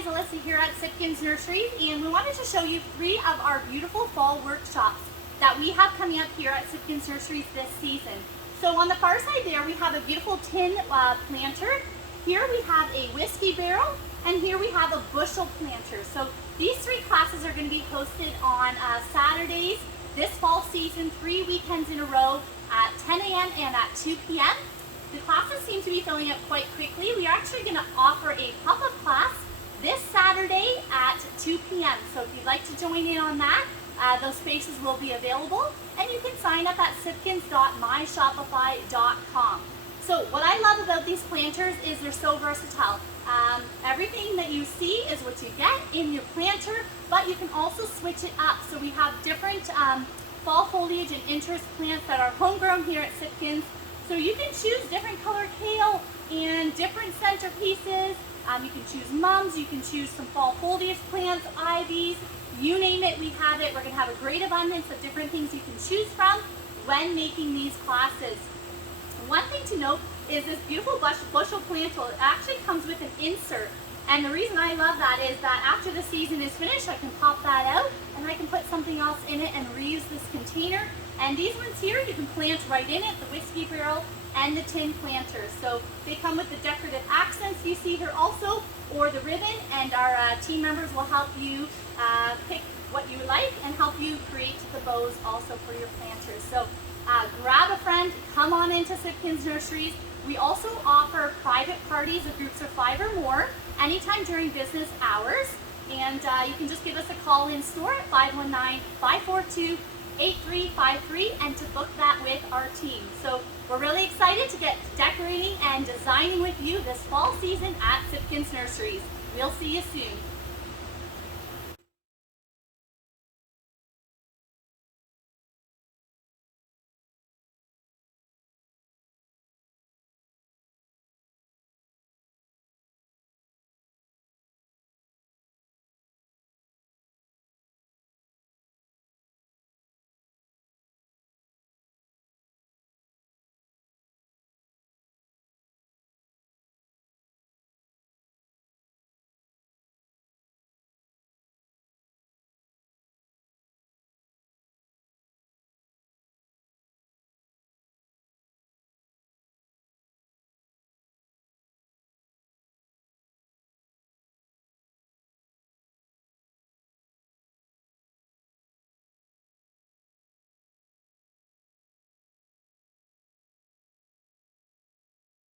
guys, Alyssa here at Sipkens Nurseries, and we wanted to show you 3 of our beautiful fall workshops that we have coming up here at Sipkens Nurseries this season. So on the far side there, we have a beautiful tin planter. Here we have a whiskey barrel, and here we have a bushel planter. So these 3 classes are going to be hosted on Saturdays this fall season, 3 weekends in a row at 10 a.m. and at 2 p.m. The classes seem to be filling up quite quickly. We are actually going to offer a pop-up class this Saturday at 2 p.m. So if you'd like to join in on that, those spaces will be available, and you can sign up at sipkens.myshopify.com. So what I love about these planters is they're so versatile. Everything that you see is what you get in your planter, but you can also switch it up. So we have different fall foliage and interest plants that are homegrown here at Sipkens. So you can choose different color kale and different centerpieces. You can choose mums, you can choose some fall foliage plants, ivies, you name it, we have it. We're going to have a great abundance of different things you can choose from when making these classes. One thing to note is this beautiful bushel planter. It actually comes with an insert. And the reason I love that is that after the season is finished, I can pop that out and I can put something else in it and reuse this container. And these ones here, you can plant right in it, the whiskey barrel and the tin planters. So they come with the decorative accents you see here also, or the ribbon, and our team members will help you pick what you like and help you create the bows also for your planters. So grab a friend, come on into Sipkens Nurseries. We also offer private parties of groups of 5 or more anytime during business hours, and you can just give us a call in store at 519-542-8353 and to book that with our team. So we're really excited to get decorating and designing with you this fall season at Sipkens Nurseries. We'll see you soon.